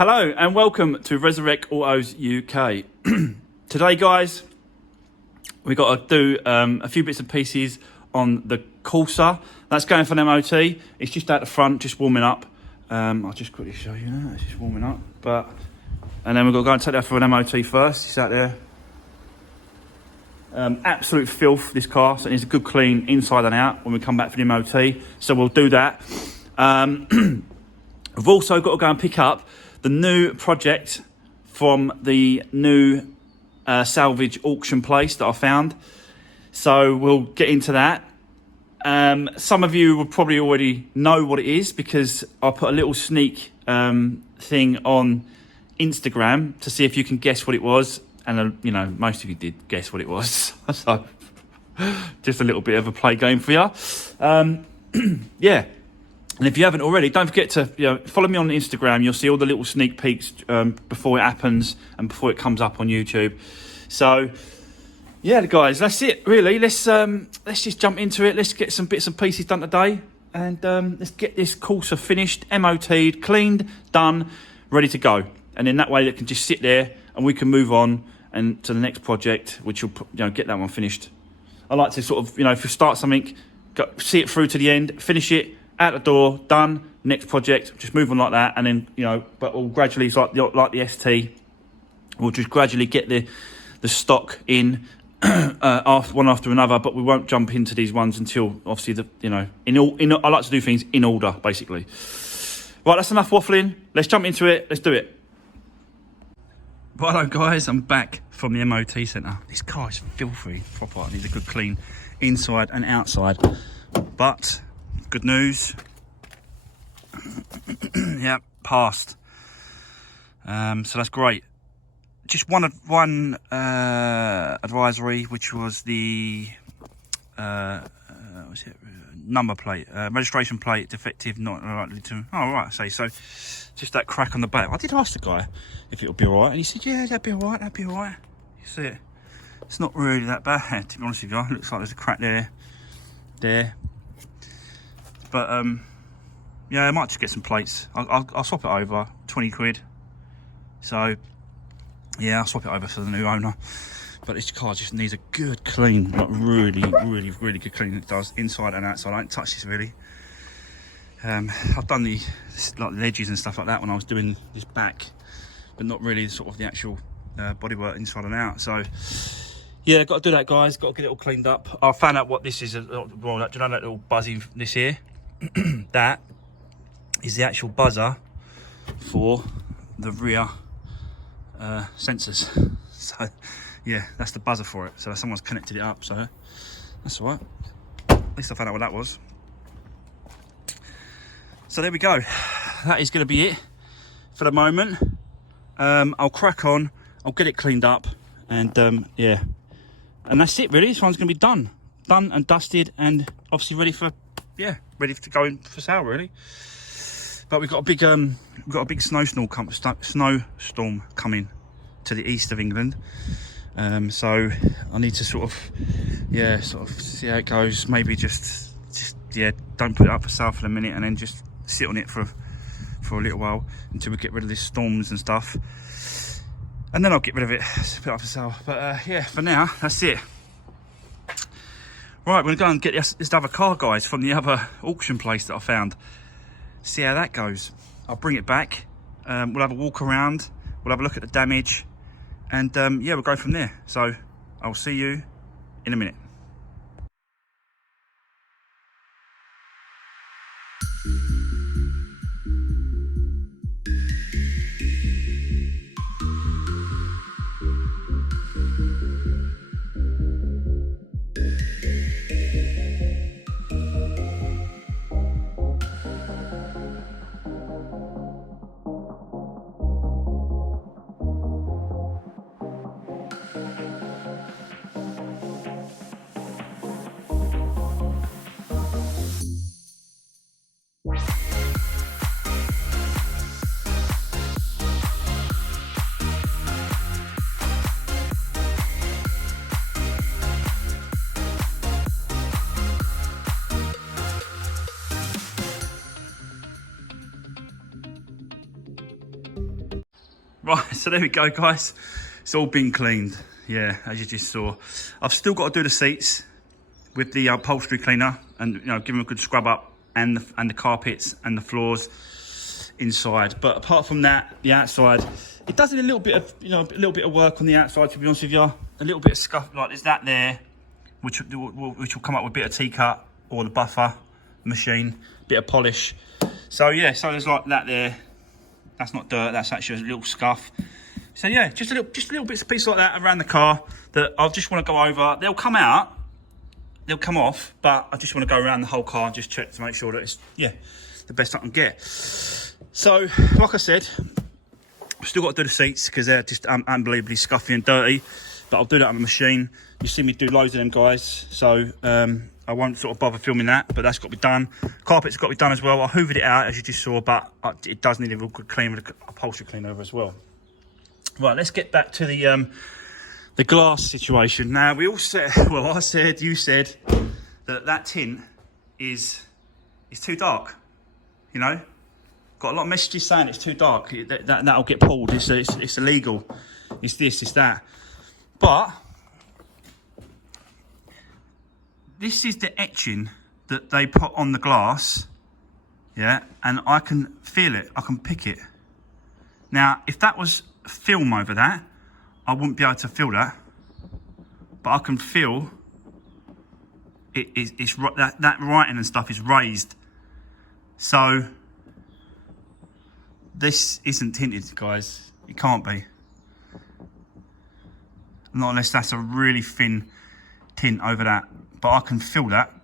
Hello and welcome to Resurwreck Autos UK. Today, guys, we've got to do a few bits and pieces on the Corsa. That's going for an MOT. It's just out the front, just warming up. I'll just quickly show you that. It's just warming up. And then we've got to go and take that for an MOT first. It's out there. Absolute filth, this car. So it needs a good clean inside and out when we come back for the MOT. So we'll do that. We've also got to go and pick up the new project from the new Salvage auction place that I found. So we'll get into that. Some of you will probably already know what it is because I put a little sneak thing on Instagram to see if you can guess what it was. And, you know, most of you did guess what it was. So just a little bit of a play game for you. Yeah. And if you haven't already, don't forget to follow me on Instagram. You'll see all the little sneak peeks before it happens and before it comes up on YouTube. So, yeah, guys, that's it, really. Let's just jump into it. Let's get some bits and pieces done today. And let's get this Corsa finished, MOT'd, cleaned, done, ready to go. And then that way it can just sit there and we can move on and to the next project, which will get that one finished. I like to sort of, if you start something, see it through to the end, finish it, out the door, done, next project, just move on like that. And then, but we'll gradually, it's like the ST, we'll just gradually get the stock in one after another, but we won't jump into these ones until obviously I like to do things in order, basically. Right, that's enough waffling. Let's jump into it. Let's do it. Righto, guys, I'm back from the MOT centre. This car is filthy, proper. It needs a good clean inside and outside. But good news. Yep, passed. So that's great. Just one advisory, which was the what's it? Number plate, registration plate defective, not likely to. Oh, right, I say so. Just that crack on the back. I did ask the guy if it would be all right, and he said, "Yeah, that'd be all right. That'd be all right." You see it? It's not really that bad, to be honest with you. It looks like there's a crack there. But yeah, I might just get some plates. I'll swap it over, 20 quid. So yeah, I'll swap it over for the new owner. But this car just needs a good clean, like really good clean. It does inside and outside. I don't touch this really. I've done the ledges and stuff like that when I was doing this back, but not really sort of the actual bodywork inside and out. So yeah, got to do that, guys. Got to get it all cleaned up. I found out what this is. Well, do you know that little buzzy this here? That is the actual buzzer for the rear sensors. So yeah, that's the buzzer for it. So someone's connected it up, so that's all right. At least I found out what that was. So there we go. That is going to be it for the moment. I'll crack on. I'll get it cleaned up, and yeah, and that's it really. This one's going to be done and dusted, and obviously ready to go in for sale really. But we've got a big snowstorm coming to the east of England. So I need to sort of see how it goes. Maybe just don't put it up for sale for a minute, and then just sit on it for a little while until we get rid of these storms and stuff. And then I'll get rid of it, put it up for sale. But yeah, for now, that's it. Right, we're going to go and get this other car, guys, from the other auction place that I found. See how that goes. I'll bring it back. We'll have a walk around. We'll have a look at the damage. And yeah, we'll go from there. So I'll see you in a minute. Right, so there we go, guys. It's all been cleaned. Yeah, as you just saw. I've still got to do the seats with the upholstery cleaner and, you know, give them a good scrub up, and the carpets and the floors inside. But apart from that, the outside, it does need a little bit of, you know, a little bit of work on the outside, to be honest with you. A little bit of scuff, like there's that there, which will come up with a bit of T-cut or the buffer machine, bit of polish. So yeah, so there's like that there. That's not dirt, that's actually a little scuff. So yeah, just a little bits of piece like that around the car that I just want to go over. They'll come out, they'll come off, but I just want to go around the whole car and just check to make sure that it's, yeah, the best I can get. So, like I said, I've still got to do the seats because they're just unbelievably scuffy and dirty, but I'll do that on the machine. You see me do loads of them, guys, so I won't sort of bother filming that, but that's got to be done. Carpet's got to be done as well. I hoovered it out, as you just saw, but it does need a real good clean with a upholstery cleaner as well. Right, let's get back to the glass situation. Now, we all said, well, I said, you said, that tint is too dark, you know? Got a lot of messages saying it's too dark. That'll get pulled. It's illegal. It's this, it's that. But this is the etching that they put on the glass, yeah, and I can feel it. I can pick it. Now, if that was film over that, I wouldn't be able to feel that, but I can feel it's that writing and stuff is raised. So this isn't tinted, guys. It can't be. Not unless that's a really thin tint over that. But I can feel that.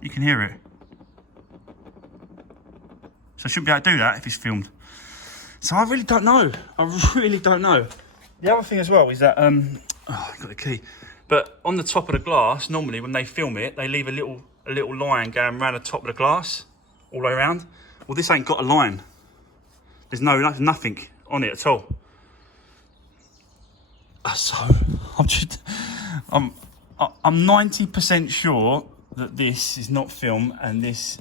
You can hear it. So I shouldn't be able to do that if it's filmed. So I really don't know. I really don't know. The other thing as well is that, oh, I got the key. But on the top of the glass, normally when they film it, they leave a little line going around the top of the glass, all the way around. Well, this ain't got a line. There's nothing on it at all. So I'm 90% sure that this is not film and this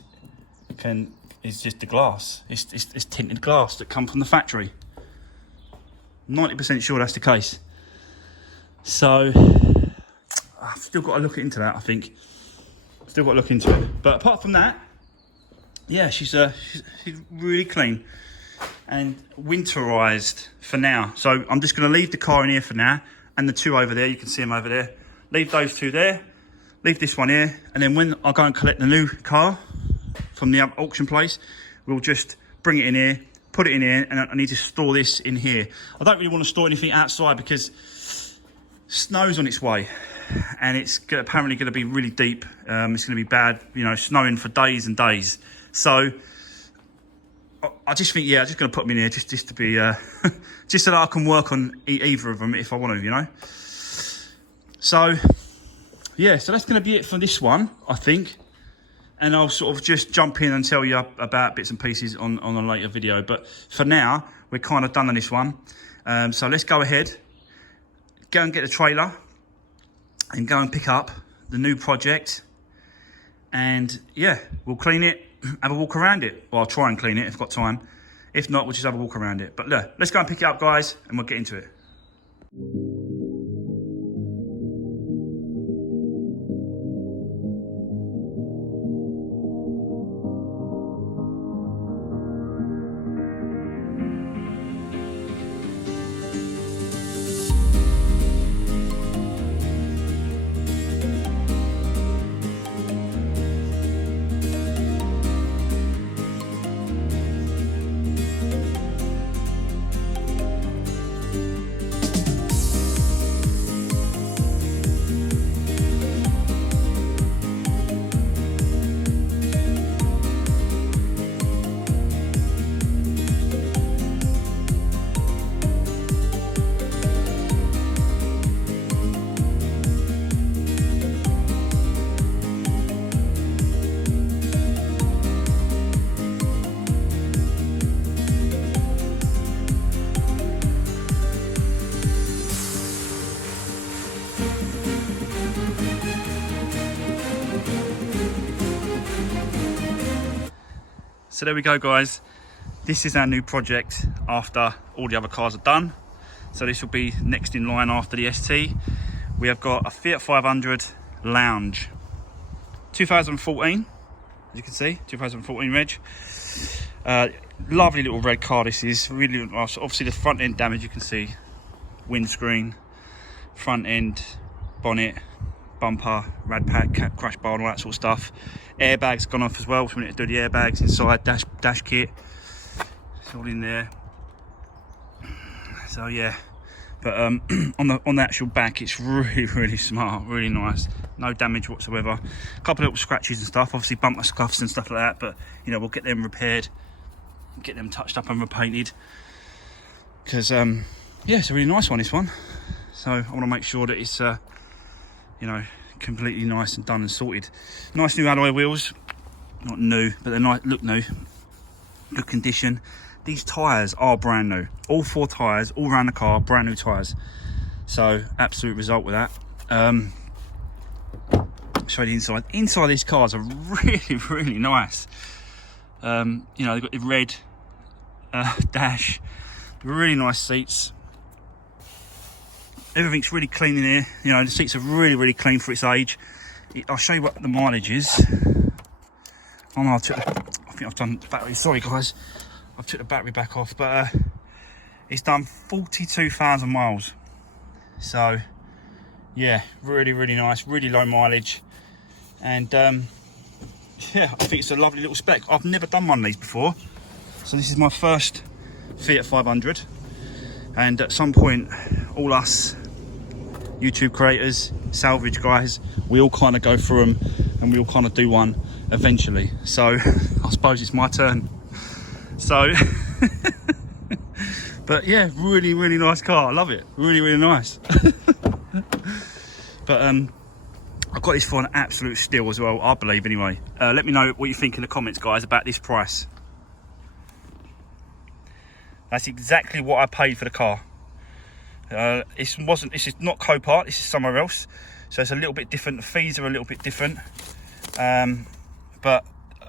is just the glass. It's tinted glass that come from the factory. 90% sure that's the case. So I've still got to look into that, I think. Still got to look into it. But apart from that, yeah, she's really clean and winterized for now. So I'm just going to leave the car in here for now, and the two over there, you can see them over there. Leave those two there, leave this one here, and then when I go and collect the new car from the auction place, we'll just bring it in here, put it in here, and I need to store this in here. I don't really want to store anything outside because snow's on its way, and it's apparently going to be really deep. It's going to be bad, you know, snowing for days and days. So I just think, yeah, I'm just going to put them in here just to be, just so that I can work on either of them if I want to, you know. So, yeah, so that's going to be it for this one, I think. And I'll sort of just jump in and tell you about bits and pieces on a later video. But for now, we're kind of done on this one. So let's go ahead, go and get the trailer, and go and pick up the new project. And yeah, we'll clean it, have a walk around it. Well, I'll try and clean it if I've got time. If not, we'll just have a walk around it. But look, let's go and pick it up, guys, and we'll get into it. So there we go, guys. this is our new project after all the other cars are done. So this will be next in line after the ST. We have got a Fiat 500 Lounge, 2014, as you can see, 2014 reg. Lovely little red car. This is really nice. Obviously the front end damage, you can see, windscreen, front end, bonnet, bumper, rad pack, crash bar, and all that sort of stuff. Airbags gone off as well, so we need to do the airbags inside, dash kit. It's all in there. So yeah, but on the actual back, it's really smart, really nice. No damage whatsoever. A couple of little scratches and stuff, obviously bumper scuffs and stuff like that, but you know, we'll get them repaired, get them touched up and repainted, because yeah, it's a really nice one, this one. So I want to make sure that it's you know, completely nice and done and sorted. Nice new alloy wheels, not new, but they're nice, look new, good condition. These tyres are brand new, all 4 tyres all around the car, brand new tyres. So absolute result with that. Show you the inside. Inside these cars are really nice. You know, they've got the red dash, really nice seats. Everything's really clean in here. You know, the seats are really clean for its age. I'll show you what the mileage is. Oh no, I think I've done the battery. Sorry guys, I've took the battery back off, but it's done 42,000 miles. So yeah, really nice, really low mileage, and yeah, I think it's a lovely little spec. I've never done one of these before, so this is my first Fiat 500, and at some point, all us YouTube creators, Salvage guys, we all kind of go through them, and we all kind of do one eventually. So I suppose it's my turn. So but yeah, really nice car. I love it, really nice. But I got this for an absolute steal as well, I believe anyway. Let me know what you think in the comments, guys, about this price. That's exactly what I paid for the car. This is not Copart, this is somewhere else, so it's a little bit different. The fees are a little bit different, but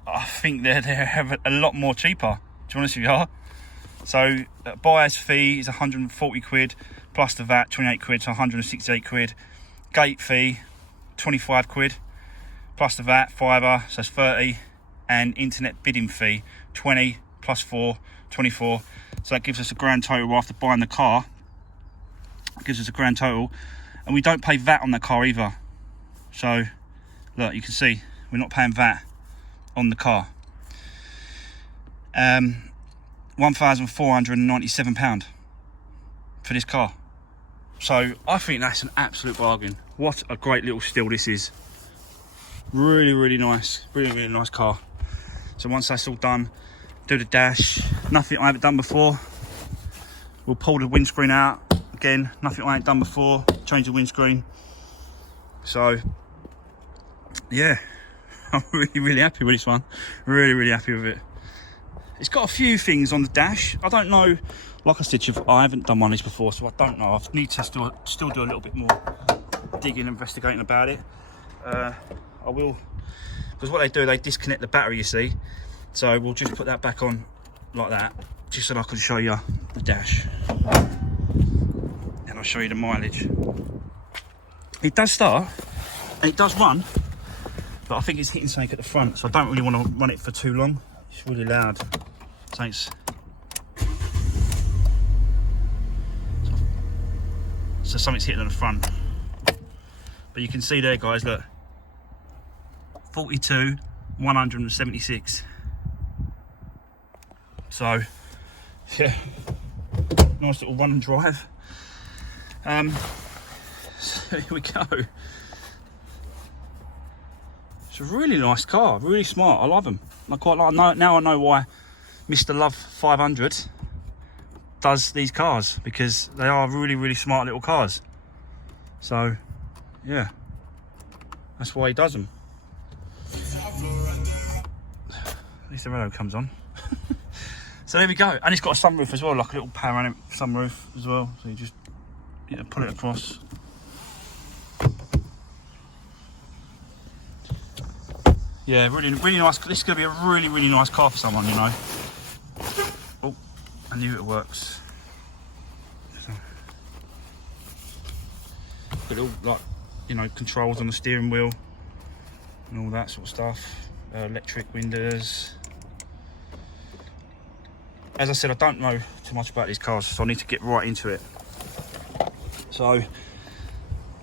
I think they're a lot more cheaper, to be honest with you. So buyer's fee is 140 quid plus the VAT, 28 quid, so 168 quid. Gate fee 25 quid plus the VAT, fiver, so it's 30, and internet bidding fee 20 plus 4, 24. So that gives us a grand total after buying the car. It gives us a grand total, and we don't pay VAT on that car either. So look, you can see we're not paying VAT on the car. £1,497 for this car. So I think that's an absolute bargain. What a great little steal this is. Really nice, really nice car. So once that's all done, do the dash. Nothing I haven't done before. We'll pull the windscreen out. Again, nothing I ain't done before. Change the windscreen. So yeah, I'm really happy with this one. Really happy with it. It's got a few things on the dash. I don't know, like I said, I haven't done one of these before, so I don't know. I need to still do a little bit more digging and investigating about it. I will, because what they do, they disconnect the battery, you see. So we'll just put that back on like that, just so I can show you the dash. And I'll show you the mileage. It does start, and it does run, but I think it's hitting something at the front, so I don't really want to run it for too long. It's really loud. Thanks. So something's hitting on the front. But you can see there, guys, look. 42, 176. So, yeah. Nice little run and drive. So here we go. It's a really nice car, really smart. I love them. I quite like. Now I know why Mr. Love 500 does these cars, because they are really smart little cars. So yeah, that's why he does them. At least the radio comes on. So there we go, and it's got a sunroof as well, like a little panoramic sunroof as well. So you just pull it across. Yeah, really nice. This is going to be a really nice car for someone, you know. I knew it works. So, got all, like, you know, controls on the steering wheel and all that sort of stuff. Electric windows. As I said, I don't know too much about these cars, so I need to get right into it. So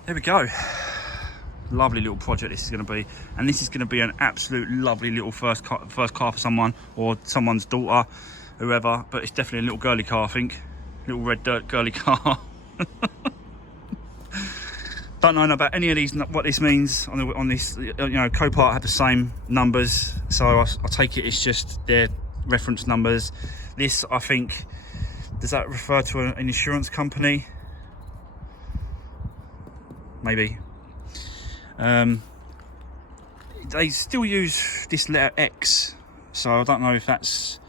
there we go. Lovely little project this is going to be, and this is going to be an absolute lovely little first car for someone, or someone's daughter, whoever. But it's definitely a little girly car, I think. Little red dirt girly car. Don't know about any of these, what this means on this. You know, Copart had the same numbers, so I take it it's just their reference numbers. This, I think, does that refer to an insurance company? Maybe. They still use this letter X, so I don't know if that's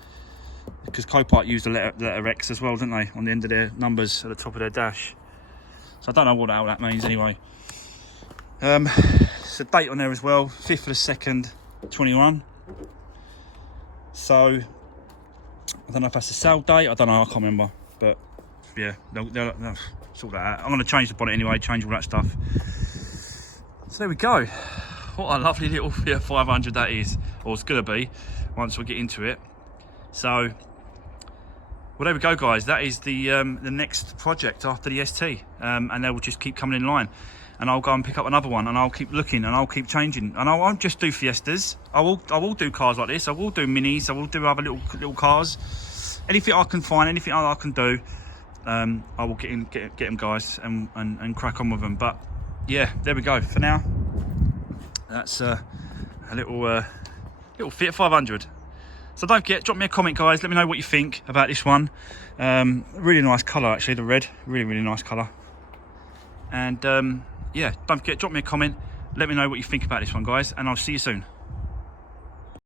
because Copart used the letter X as well, didn't they, on the end of their numbers at the top of their dash. So I don't know what the hell that means anyway. It's a date on there as well, 5th of the 2nd, 21. So I don't know if that's the sale date, I don't know, I can't remember, but yeah, they'll sort that out. I'm going to change the bonnet anyway, change all that stuff. So there we go. What a lovely little Fiat 500 that is, or it's going to be once we get into it. So, well, there we go, guys. That is the next project after the ST, and they will just keep coming in line. And I'll go and pick up another one, and I'll keep looking, and I'll keep changing. And I won't just do Fiestas. I will do cars like this. I will do Minis. I will do other little cars. Anything I can find, anything I can do, I will get them, guys, and crack on with them. But yeah, there we go. For now, that's a little Fiat 500. So don't forget, drop me a comment, guys. Let me know what you think about this one. Really nice colour, actually, the red. Really nice colour. And yeah, don't forget, drop me a comment. Let me know what you think about this one, guys. And I'll see you soon.